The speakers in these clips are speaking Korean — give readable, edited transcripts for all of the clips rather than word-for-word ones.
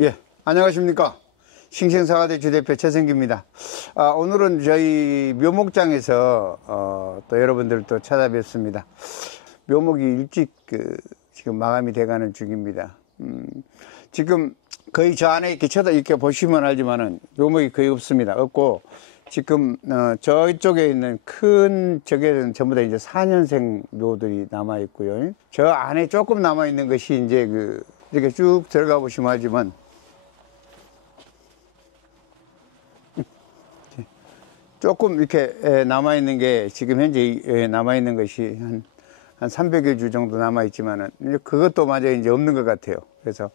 예, 안녕하십니까. 싱싱사과대 주대표 최성기입니다. 오늘은 저희 묘목장에서 또 여러분들 또 찾아뵙습니다. 묘목이 일찍 지금 마감이 돼가는 중입니다. 지금 거의 저 안에 이렇게 보시면 알지만은 묘목이 거의 없습니다. 없고 지금 저쪽에 있는 큰 저게는 전부 다 이제 4년생 묘들이 남아 있고요. 저 안에 조금 남아 있는 것이 이제 이렇게 쭉 들어가 보시면 알지만 조금 이렇게 남아 있는 게 지금 현재 남아 있는 것이 한 300여 주 정도 남아 있지만은 그것도 마저 이제 없는 것 같아요. 그래서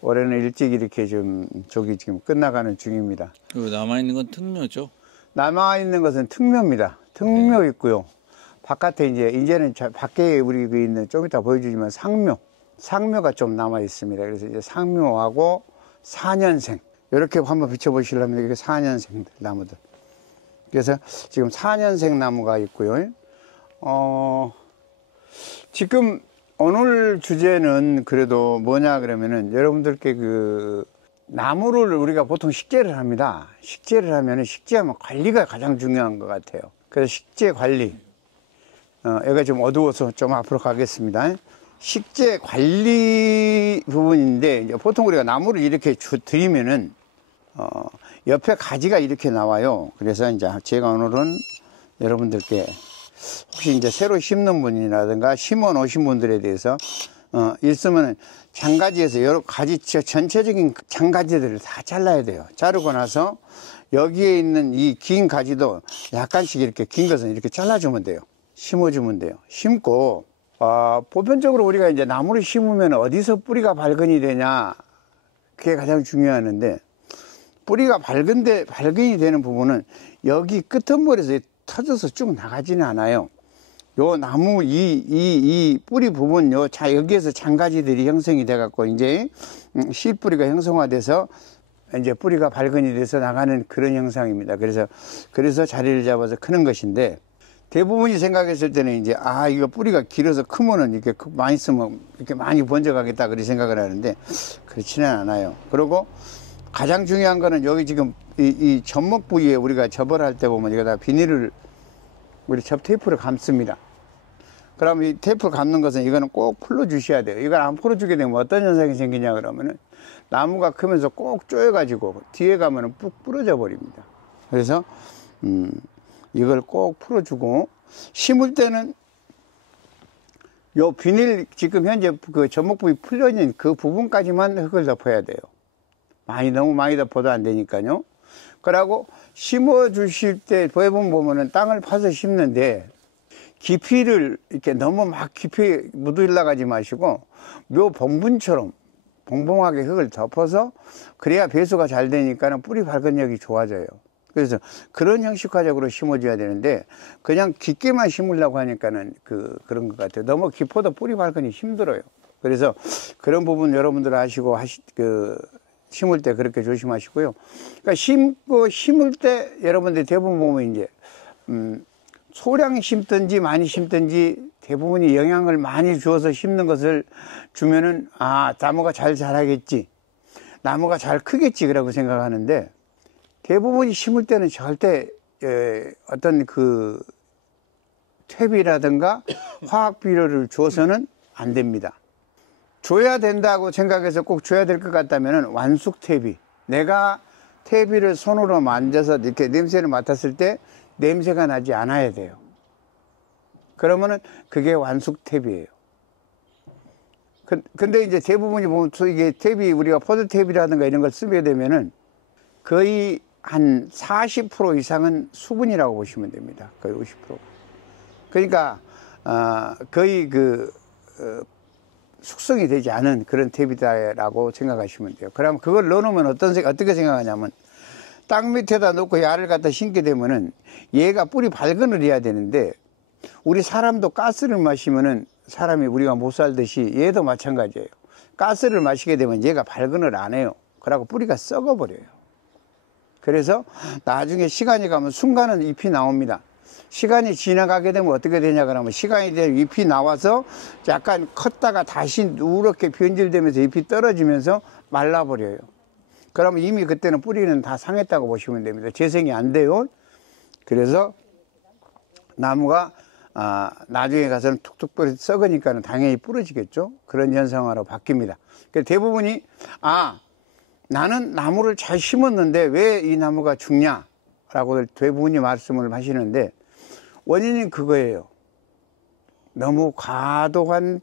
올해는 일찍 이렇게 좀 저기 지금 끝나가는 중입니다. 남아 있는 건 특묘죠? 남아 있는 것은 특묘입니다. 특묘 네. 있고요. 바깥에 이제는 밖에 우리 있는 좀 이따 보여주지만 상묘가 좀 남아 있습니다. 그래서 이제 상묘하고 4년생 이렇게 한번 비춰보시려면 이게 4년생 나무들. 그래서 지금 4년생 나무가 있고요. 지금 오늘 주제는 그래도 뭐냐 그러면은 여러분들께 나무를 우리가 보통 식재를 합니다. 식재를 하면은 식재하면 관리가 가장 중요한 것 같아요. 그래서 식재 관리. 여기가 좀 어두워서 좀 앞으로 가겠습니다. 식재 관리 부분인데 이제 보통 우리가 나무를 이렇게 드리면은 옆에 가지가 이렇게 나와요. 그래서 이제 제가 오늘은 여러분들께 혹시 이제 새로 심는 분이라든가 심어 놓으신 분들에 대해서 있으면 장가지에서 여러 가지 전체적인 장가지들을 다 잘라야 돼요. 자르고 나서 여기에 있는 이 긴 가지도 약간씩 이렇게 긴 것은 이렇게 잘라주면 돼요. 심어주면 돼요. 심고 보편적으로 우리가 이제 나무를 심으면 어디서 뿌리가 발근이 되냐 그게 가장 중요하는데 뿌리가 발근이 되는 부분은 여기 끄트머리에서 터져서 쭉 나가지는 않아요. 요 나무 이 뿌리 부분 여기에서 장가지들이 형성이 돼 갖고 이제 씨뿌리가 형성화돼서 이제 뿌리가 발근이 돼서 나가는 그런 형상입니다. 그래서 자리를 잡아서 크는 것인데 대부분이 생각했을 때는 이제 이거 뿌리가 길어서 크면은 이렇게 많이 쓰면 이렇게 많이 번져가겠다 그렇게 생각을 하는데 그렇지는 않아요. 그리고 가장 중요한 거는 여기 지금 이 접목 부위에 우리가 접을 할 때 보면 여기다 비닐을 우리 접 테이프를 감습니다. 그럼 이 테이프를 감는 것은 이거는 꼭 풀어주셔야 돼요. 이걸 안 풀어주게 되면 어떤 현상이 생기냐 그러면은 나무가 크면서 꼭 쪼여가지고 뒤에 가면은 푹 부러져 버립니다. 그래서 이걸 꼭 풀어주고 심을 때는 요 비닐 지금 현재 접목 부위 풀려있는 그 부분까지만 흙을 덮어야 돼요. 너무 많이 덮어도 안 되니까요. 그러고 심어 주실 때 보면은 땅을 파서 심는데 깊이를 이렇게 너무 막 깊이 묻으려고 하지 마시고 묘 봉분처럼 봉봉하게 흙을 덮어서 그래야 배수가 잘 되니까는 뿌리 발근력이 좋아져요. 그래서 그런 형식화적으로 심어줘야 되는데 그냥 깊게만 심으려고 하니까는 그런 것 같아요. 너무 깊어도 뿌리 발근이 힘들어요. 그래서 그런 부분 여러분들 아시고 심을 때 그렇게 조심하시고요. 그러니까 심을 때 여러분들 대부분 보면 이제 소량 심든지 많이 심든지 대부분이 영양을 많이 주어서 심는 것을 주면은 나무가 잘 자라겠지, 나무가 잘 크겠지 그라고 생각하는데 대부분이 심을 때는 절대 어떤 퇴비라든가 화학 비료를 주어서는 안 됩니다. 줘야 된다고 생각해서 꼭 줘야 될 것 같다면 완숙 퇴비. 내가 퇴비를 손으로 만져서 이렇게 냄새를 맡았을 때 냄새가 나지 않아야 돼요. 그러면은 그게 완숙 퇴비예요. 근데 이제 대부분이 보면 이게 퇴비, 우리가 포도 퇴비라든가 이런 걸 쓰게 되면은 거의 한 40% 이상은 수분이라고 보시면 됩니다. 거의 50%. 그러니까 거의 숙성이 되지 않은 그런 퇴비다라고 생각하시면 돼요. 그러면 그걸 넣어놓으면 어떻게 생각하냐면 땅 밑에다 놓고 야를 갖다 심게 되면은 얘가 뿌리 발근을 해야 되는데 우리 사람도 가스를 마시면은 사람이 우리가 못 살듯이 얘도 마찬가지예요. 가스를 마시게 되면 얘가 발근을 안 해요. 그러고 뿌리가 썩어버려요. 그래서 나중에 시간이 가면 순간은 잎이 나옵니다. 시간이 지나가게 되면 어떻게 되냐 그러면 시간이 되면 잎이 나와서 약간 컸다가 다시 누렇게 변질되면서 잎이 떨어지면서 말라버려요. 그러면 이미 그때는 뿌리는 다 상했다고 보시면 됩니다. 재생이 안 돼요. 그래서 나무가 나중에 가서는 툭툭 뿌려 썩으니까는 당연히 부러지겠죠. 그런 현상으로 바뀝니다. 대부분이 나는 나무를 잘 심었는데 왜 이 나무가 죽냐라고 대부분이 말씀을 하시는데 원인이 그거예요. 너무 과도한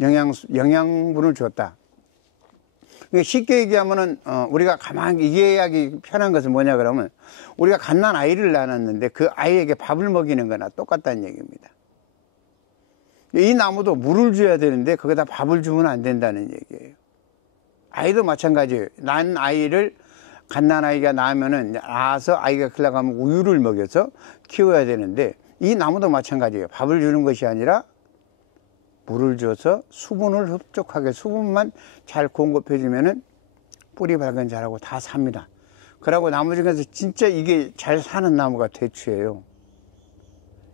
영양분을 줬다. 쉽게 얘기하면은 우리가 가만히 이해하기 편한 것은 뭐냐 그러면 우리가 갓난 아이를 낳았는데 그 아이에게 밥을 먹이는 거나 똑같다는 얘기입니다. 이 나무도 물을 줘야 되는데 거기다 밥을 주면 안 된다는 얘기예요. 아이도 마찬가지예요. 난 아이를 갓난 아이가 낳아서 아이가 클러가면 우유를 먹여서 키워야 되는데 이 나무도 마찬가지예요. 밥을 주는 것이 아니라 물을 줘서 수분을 흡족하게 수분만 잘 공급해주면은 뿌리 밝은 자라고 다 삽니다. 그러고 나무 중에서 진짜 이게 잘 사는 나무가 대추예요.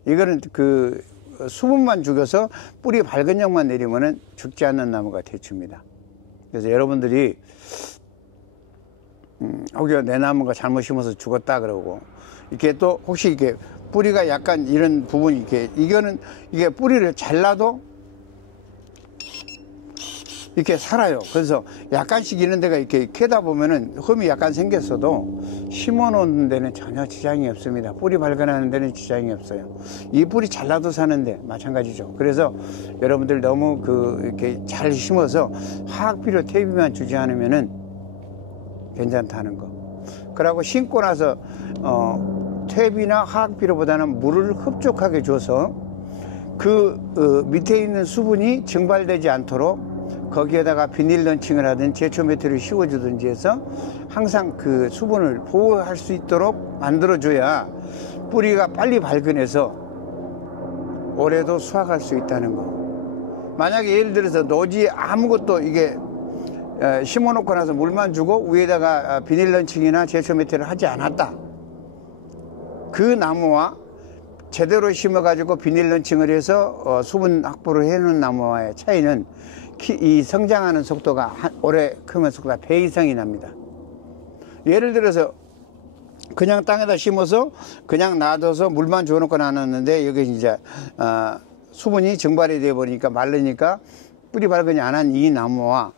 이거는 그 수분만 죽여서 뿌리 밝은 형만 내리면은 죽지 않는 나무가 대추입니다. 그래서 여러분들이 혹여 내 나무가 잘못 심어서 죽었다 그러고 이렇게 또 혹시 이게 뿌리가 약간 이런 부분이 이게 뿌리를 잘라도 이렇게 살아요. 그래서 약간씩 이런 데가 이렇게 캐다 보면은 흠이 약간 생겼어도 심어 놓는 데는 전혀 지장이 없습니다. 뿌리 발견하는 데는 지장이 없어요. 이 뿌리 잘라도 사는데 마찬가지죠. 그래서 여러분들 너무 이렇게 잘 심어서 화학비료 퇴비만 주지 않으면은 괜찮다는 거. 그러고 심고 나서 퇴비나 화학비료보다는 물을 흡족하게 줘서 밑에 있는 수분이 증발되지 않도록 거기에다가 비닐 런칭을 하든 제초 매트를 씌워주든지 해서 항상 그 수분을 보호할 수 있도록 만들어줘야 뿌리가 빨리 발근해서 올해도 수확할 수 있다는 거. 만약에 예를 들어서 노지에 아무것도 이게 심어놓고 나서 물만 주고 위에다가 비닐 런칭이나 제초 매트를 하지 않았다. 그 나무와 제대로 심어가지고 비닐 런칭을 해서 수분 확보를 해놓은 나무와의 차이는 이 성장하는 속도가 올해 크면 속도가 배 이상이 납니다. 예를 들어서 그냥 땅에다 심어서 그냥 놔둬서 물만 줘놓고 놔놨는데 여기 이제 수분이 증발이 되어 버리니까 말르니까 뿌리 발근이 안 한 이 나무와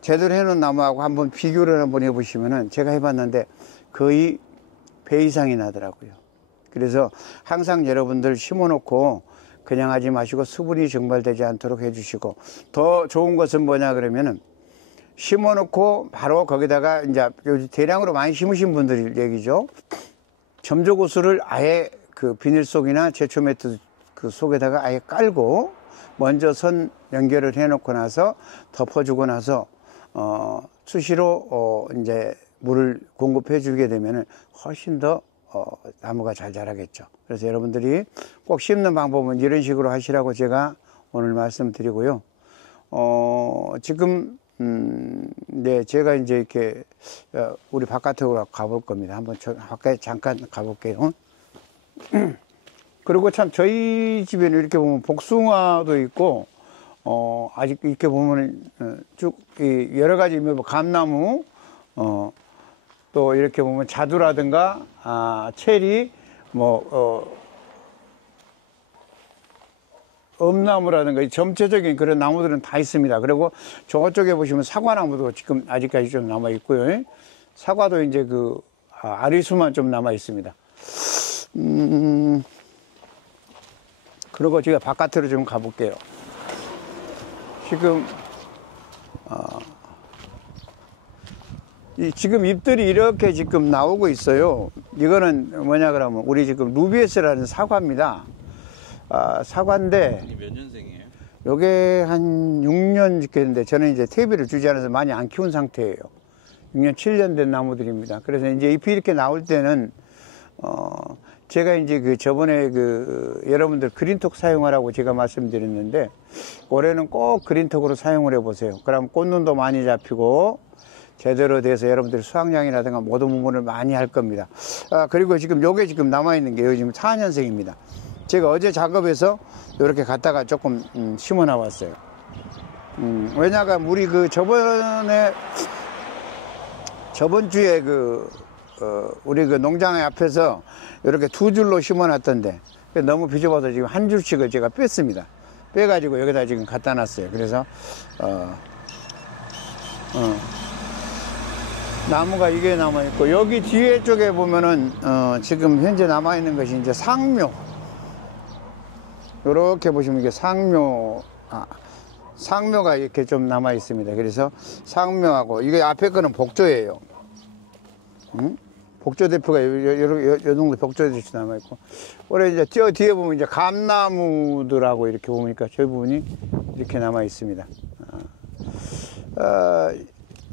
제대로 해놓은 나무하고 한번 비교를 한번 해보시면은 제가 해봤는데 거의 배 이상이 나더라고요. 그래서 항상 여러분들 심어놓고 그냥 하지 마시고 수분이 증발되지 않도록 해주시고, 더 좋은 것은 뭐냐 그러면은 심어놓고 바로 거기다가 이제 대량으로 많이 심으신 분들 얘기죠. 점조고수를 아예 그 비닐 속이나 제초 매트 그 속에다가 아예 깔고 먼저 선 연결을 해놓고 나서 덮어주고 나서 수시로 이제 물을 공급해 주게 되면은 훨씬 더 나무가 잘 자라겠죠. 그래서 여러분들이 꼭 심는 방법은 이런 식으로 하시라고 제가 오늘 말씀드리고요. 지금 네, 제가 이제 이렇게 우리 바깥으로 가볼 겁니다. 한번 바깥에 잠깐 가볼게요. 그리고 참 저희 집에는 이렇게 보면 복숭아도 있고 아직 이렇게 보면 쭉 여러 가지 뭐 감나무 또 이렇게 보면 자두라든가 체리 엄나무라든가 전체적인 그런 나무들은 다 있습니다. 그리고 저쪽에 보시면 사과나무도 지금 아직까지 좀 남아 있고요. 사과도 이제 아리수만 좀 남아 있습니다. 그리고 제가 바깥으로 좀 가볼게요. 지금 잎들이 이렇게 지금 나오고 있어요. 이거는 뭐냐 그러면 우리 지금 루비에스라는 사과입니다. 사과인데 몇 년생이에요? 요게 한 6년 됐는데 저는 이제 퇴비를 주지 않아서 많이 안 키운 상태예요. 6년 7년 된 나무들입니다. 그래서 이제 잎이 이렇게 나올 때는 제가 이제 저번에 여러분들 그린톡 사용하라고 제가 말씀드렸는데 올해는 꼭 그린톡으로 사용을 해 보세요. 그럼 꽃눈도 많이 잡히고 제대로 돼서 여러분들이 수확량이라든가 모든 부분을 많이 할 겁니다. 그리고 지금 요게 지금 남아있는 게 지금 4년생입니다. 제가 어제 작업해서 이렇게 갖다가 조금 심어 놔왔어요. 왜냐가 우리 그 저번 주에 우리 그 농장 앞에서 이렇게 2줄로 심어 놨던데 너무 비좁아서 지금 한 줄씩을 제가 뺐습니다. 빼가지고 여기다 지금 갖다 놨어요. 그래서 나무가 이게 남아있고, 여기 뒤에 쪽에 보면은 지금 현재 남아있는 것이 이제 상묘. 이렇게 보시면 이게 상묘가 이렇게 좀 남아있습니다. 그래서 상묘하고, 이게 앞에 거는 복조예요. 복조 대표가 요 정도 복조 대표 남아있고, 올해 이제 저 뒤에 보면 이제 감나무들하고 이렇게 보니까 저 부분이 이렇게 남아있습니다.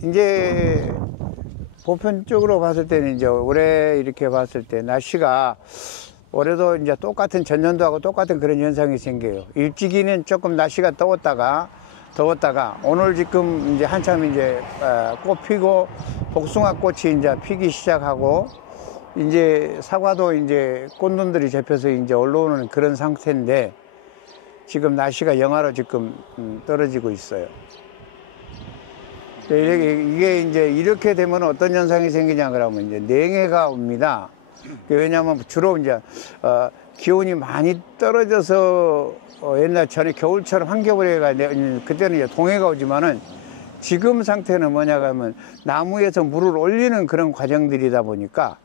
이제 보편적으로 봤을 때는 이제 올해 이렇게 봤을 때 날씨가 올해도 이제 똑같은 전년도하고 똑같은 그런 현상이 생겨요. 일찍이는 조금 날씨가 더웠다가 오늘 지금 이제 한참 이제 꽃 피고 복숭아 꽃이 이제 피기 시작하고 이제 사과도 이제 꽃눈들이 잡혀서 이제 올라오는 그런 상태인데 지금 날씨가 영하로 지금 떨어지고 있어요. 이게 이제 이렇게 되면 어떤 현상이 생기냐 그러면 이제 냉해가 옵니다. 왜냐하면 주로 이제 기온이 많이 떨어져서 옛날 전에 겨울처럼 한겨울에가 그때는 이제 동해가 오지만은 지금 상태는 뭐냐 하면 나무에서 물을 올리는 그런 과정들이다 보니까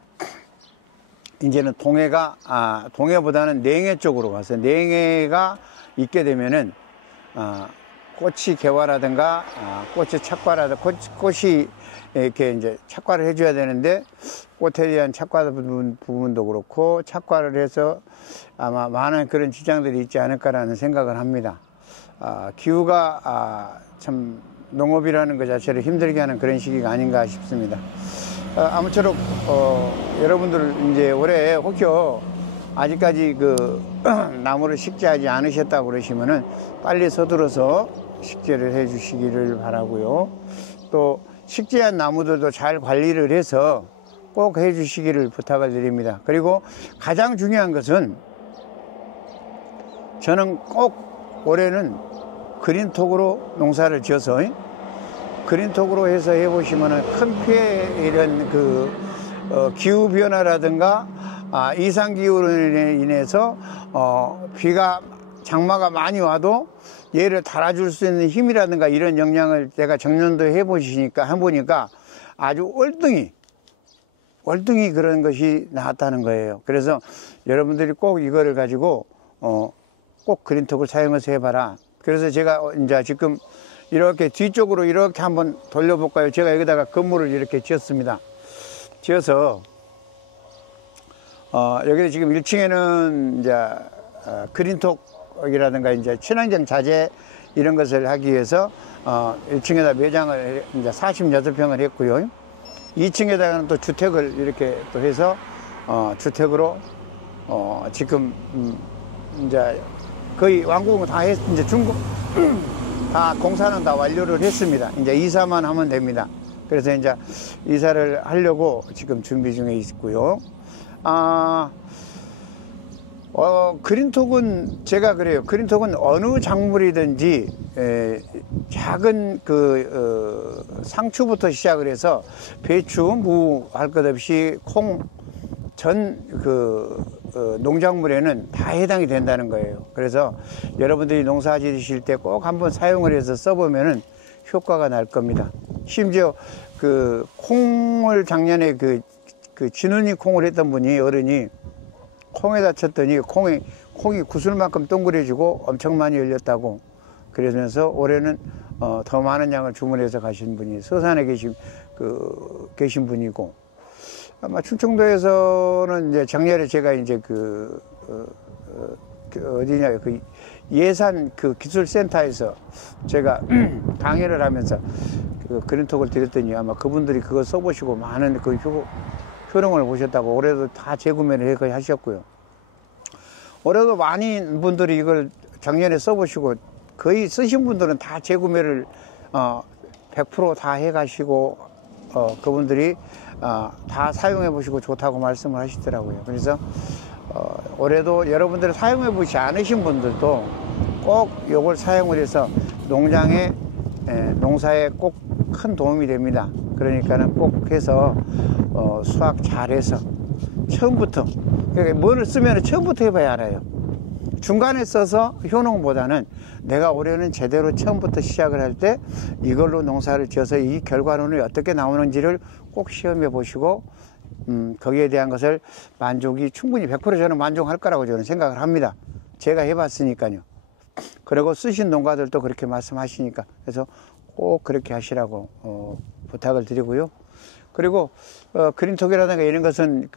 이제는 동해보다는 냉해 쪽으로 가서 냉해가 있게 되면은 꽃이 개화라든가 꽃이 착과라든가 꽃이 이렇게 이제 착과를 해줘야 되는데 꽃에 대한 착과 부분도 그렇고 착과를 해서 아마 많은 그런 지장들이 있지 않을까라는 생각을 합니다. 기후가 참 농업이라는 것 자체를 힘들게 하는 그런 시기가 아닌가 싶습니다. 아무쪼록 여러분들 이제 올해 혹여 아직까지 그 나무를 식재하지 않으셨다고 그러시면은 빨리 서둘러서 식재를 해 주시기를 바라고요. 또 식재한 나무들도 잘 관리를 해서 꼭 해 주시기를 부탁을 드립니다. 그리고 가장 중요한 것은 저는 꼭 올해는 그린톡으로 농사를 지어서 그린톡으로 해서 해보시면은 큰 피해 이런 기후 변화라든가 이상기후로 인해서 장마가 많이 와도 얘를 달아줄 수 있는 힘이라든가 이런 역량을 제가 정년도에 해보니까 아주 월등히 그런 것이 나왔다는 거예요. 그래서 여러분들이 꼭 이거를 가지고 꼭 그린톡을 사용해서 해봐라. 그래서 제가 이제 지금 이렇게 뒤쪽으로 이렇게 한번 돌려볼까요? 제가 여기다가 건물을 이렇게 지었습니다. 지어서 여기 지금 1층에는 이제 그린톡이라든가 이제 친환경 자재 이런 것을 하기 위해서 1층에다 매장을 이제 46평을 했고요. 2층에다가는 또 주택을 이렇게 또 해서 주택으로 지금 이제 거의 완공을 다 이제 다 공사는 다 완료를 했습니다. 이제 이사만 하면 됩니다. 그래서 이제 이사를 하려고 지금 준비 중에 있고요. 그린톡은 제가 그래요. 그린톡은 어느 작물이든지 작은 상추부터 시작을 해서 배추, 무 할 것 없이 콩, 전 농작물에는 다 해당이 된다는 거예요. 그래서 여러분들이 농사 지으실 때 꼭 한번 사용을 해서 써보면은 효과가 날 겁니다. 심지어 콩을 작년에 진운이 콩을 했던 분이 어른이 콩에다 쳤더니 콩이 구슬만큼 동그래지고 엄청 많이 열렸다고 그러면서 올해는 더 많은 양을 주문해서 가신 분이 서산에 계신 분이고 아마 충청도에서는 이제 작년에 제가 이제 어디냐 예산 기술센터에서 제가 강의를 하면서 그린톡을 드렸더니 아마 그분들이 그거 써보시고 많은 효능을 보셨다고 올해도 다 재구매를 하셨고요. 올해도 많은 분들이 이걸 작년에 써보시고 거의 쓰신 분들은 다 재구매를 100% 다 해가시고 그분들이 다 사용해 보시고 좋다고 말씀을 하시더라고요. 그래서 올해도 여러분들이 사용해 보지 않으신 분들도 꼭 이걸 사용을 해서 농사에 꼭 큰 도움이 됩니다. 그러니까는 꼭 해서 수확 잘해서 처음부터, 그러니까 뭐를 쓰면 처음부터 해봐야 알아요. 중간에 써서 효능보다는 내가 올해는 제대로 처음부터 시작을 할 때 이걸로 농사를 지어서 이 결과론이 어떻게 나오는지를 꼭 시험해 보시고 거기에 대한 것을 만족이 충분히 100% 저는 만족할 거라고 저는 생각을 합니다. 제가 해봤으니까요. 그리고 쓰신 농가들도 그렇게 말씀하시니까 그래서 꼭 그렇게 하시라고 부탁을 드리고요. 그리고 그린톡이라든가 이런 것은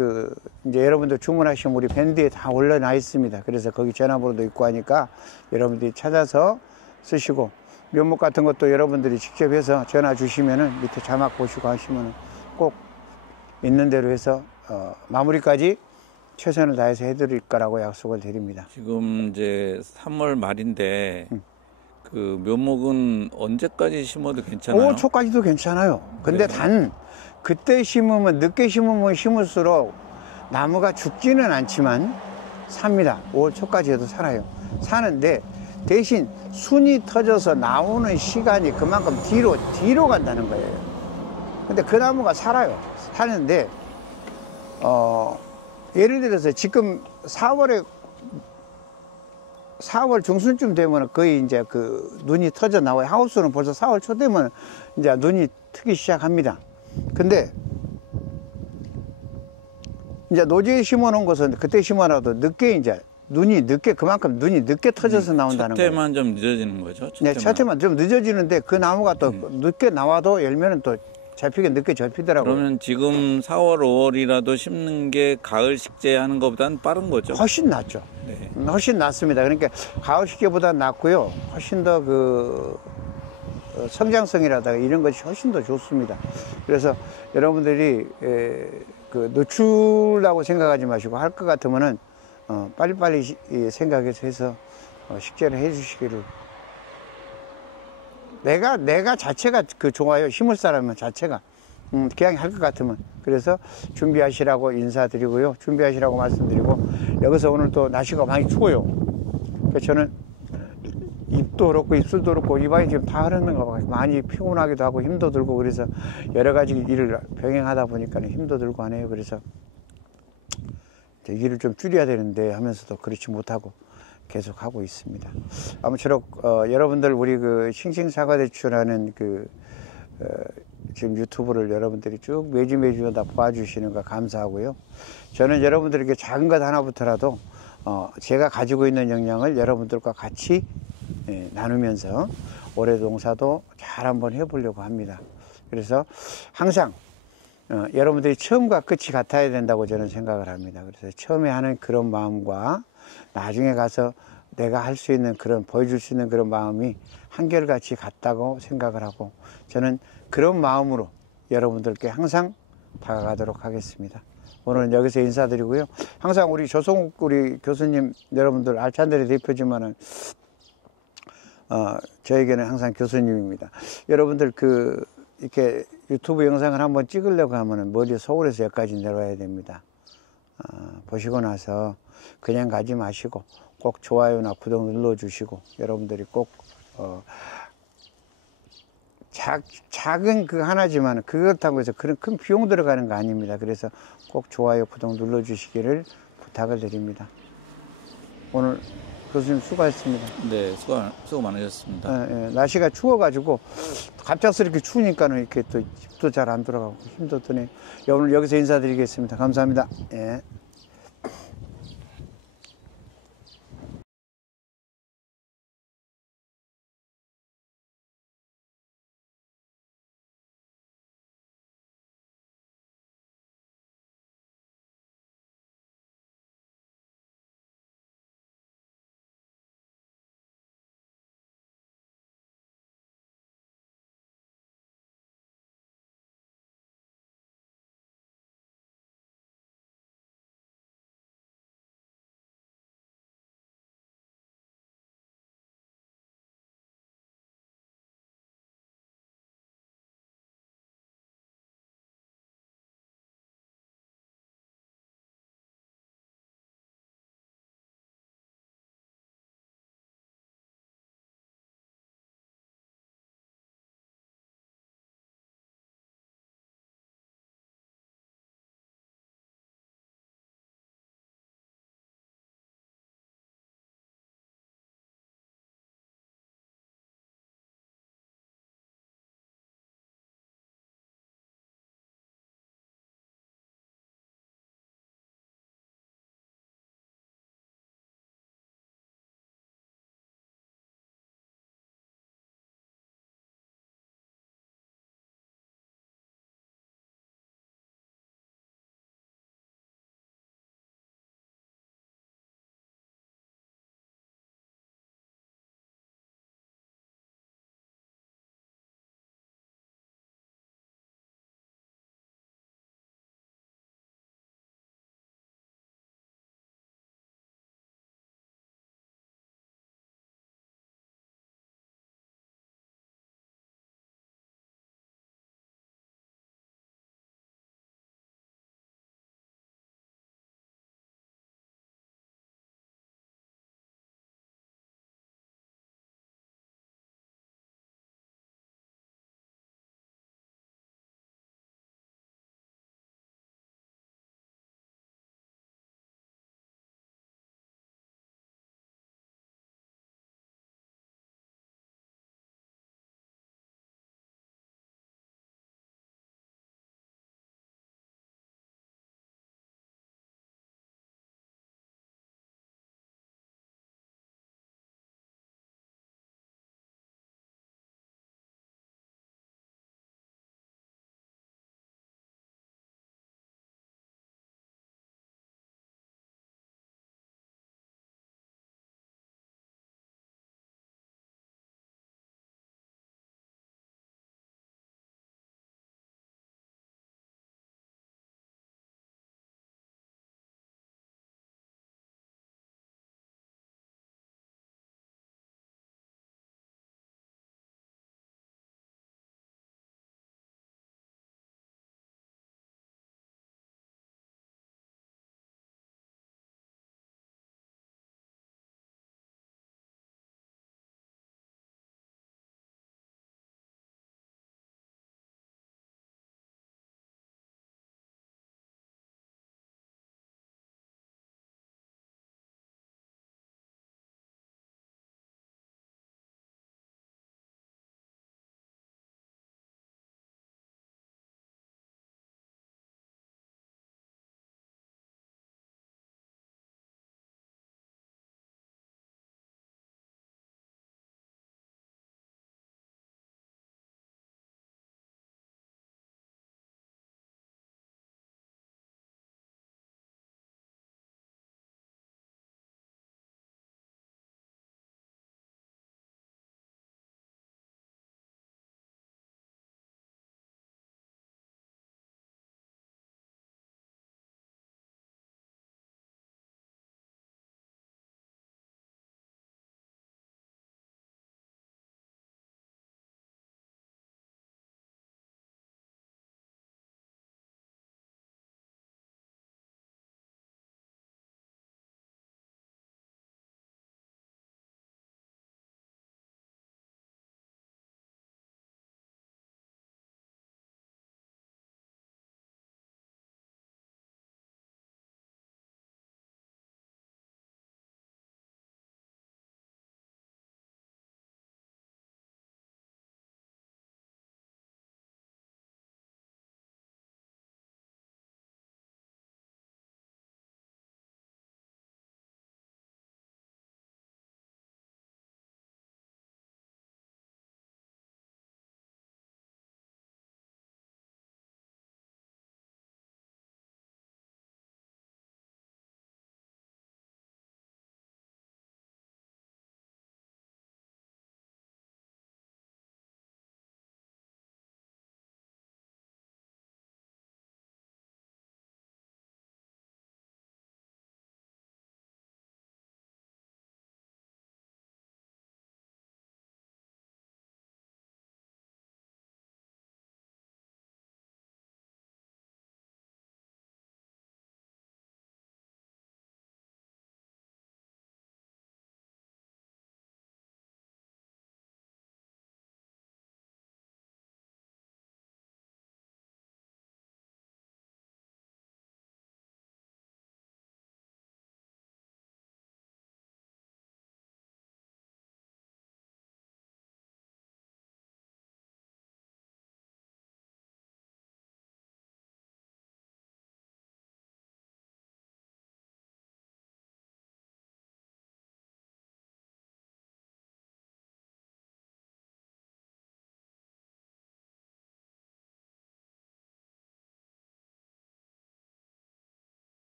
이제 여러분들 주문하시면 우리 밴드에 다 올려놔 있습니다. 그래서 거기 전화번호도 있고 하니까 여러분들이 찾아서 쓰시고, 묘목 같은 것도 여러분들이 직접 해서 전화 주시면은 밑에 자막 보시고 하시면은 꼭 있는 대로 해서 마무리까지 최선을 다해서 해드릴 거라고 약속을 드립니다. 지금 이제 3월 말인데 그 묘목은 언제까지 심어도 괜찮아요? 5월 초까지도 괜찮아요. 근데 네. 단 그때 심으면, 늦게 심으면 심을수록 나무가 죽지는 않지만 삽니다. 5월 초까지 해도 살아요. 사는데 대신 순이 터져서 나오는 시간이 그만큼 뒤로 간다는 거예요. 근데 그 나무가 살아요. 사는데 예를 들어서 지금 4월 중순쯤 되면 거의 이제 눈이 터져 나와요. 하우스는 벌써 4월 초 되면 이제 눈이 트기 시작합니다. 근데 이제 노지에 심어 놓은 것은 그때 심어놔도 그만큼 눈이 늦게 터져서 나온다는 거예요. 첫 해만 좀 늦어지는 거죠? 네, 첫 해만 좀 늦어지는데 그 나무가 또 늦게 나와도 열매는 또 잡히게 늦게 잡히더라고요. 그러면 지금 4월, 5월이라도 심는 게 가을 식재하는 것보다는 빠른 거죠? 훨씬 낫죠. 네. 훨씬 낫습니다. 그러니까 가을 식재보다 낫고요. 훨씬 더 성장성이라든가 이런 것이 훨씬 더 좋습니다. 그래서 여러분들이 늦추려고 생각하지 마시고 할 것 같으면은 빨리빨리 생각해서 해서 식재를 해 주시기를. 내가 자체가 좋아요. 심을 사람은 자체가. 그냥 할 것 같으면. 그래서 준비하시라고 인사드리고요. 준비하시라고 말씀드리고, 여기서 오늘 또 날씨가 많이 추워요. 그래서 저는 입도 그렇고 입술도 그렇고 입안이 지금 다 흐르는가 봐요. 많이 피곤하기도 하고 힘도 들고, 그래서 여러 가지 일을 병행하다 보니까 힘도 들고 하네요. 그래서 일을 좀 줄여야 되는데 하면서도 그렇지 못하고 계속 하고 있습니다. 아무쪼록 여러분들 우리 싱싱사과대추라는 지금 유튜브를 여러분들이 쭉 매주 다 봐주시는 거 감사하고요. 저는 여러분들에게 작은 것 하나부터라도 제가 가지고 있는 역량을 여러분들과 같이 나누면서 올해 농사도 잘 한번 해보려고 합니다. 그래서 항상 여러분들이 처음과 끝이 같아야 된다고 저는 생각을 합니다. 그래서 처음에 하는 그런 마음과 나중에 가서 내가 할 수 있는 보여줄 수 있는 그런 마음이 한결같이 같다고 생각을 하고, 저는 그런 마음으로 여러분들께 항상 다가가도록 하겠습니다. 오늘은 여기서 인사드리고요. 항상 우리 조성욱 우리 교수님, 여러분들 알찬들의 대표지만은 저에게는 항상 교수님입니다. 여러분들 이렇게 유튜브 영상을 한번 찍으려고 하면은 멀리 서울에서 여기까지 내려와야 됩니다. 보시고 나서 그냥 가지 마시고 꼭 좋아요나 구독 눌러주시고, 여러분들이 꼭 작은 하나지만 그렇다고 해서 그런 큰 비용 들어가는 거 아닙니다. 그래서 꼭 좋아요 구독 눌러주시기를 부탁을 드립니다. 오늘 교수님 수고하셨습니다. 네, 수고 많으셨습니다. 날씨가 추워가지고 갑작스럽게 추우니까는 이렇게 또 입도 잘 안 들어가고 힘도 드네. 오늘 여기서 인사드리겠습니다. 감사합니다. 예.